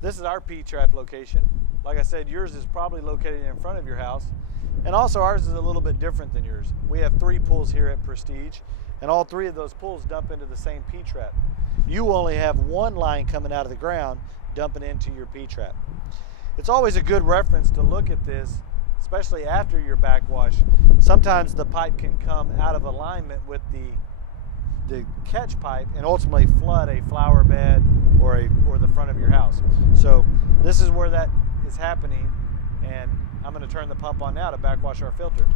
This is our P-trap location. Like I said, yours is probably located in front of your house. And also ours is a little bit different than yours. We have 3 pools here at Prestige, and all 3 of those pools dump into the same P-trap. You only have 1 line coming out of the ground dumping into your P-trap. It's always a good reference to look at this, especially after your backwash. Sometimes the pipe can come out of alignment with the catch pipe and ultimately flood a flower bed or the front of your house. So this is where that is happening, and I'm going to turn the pump on now to backwash our filter.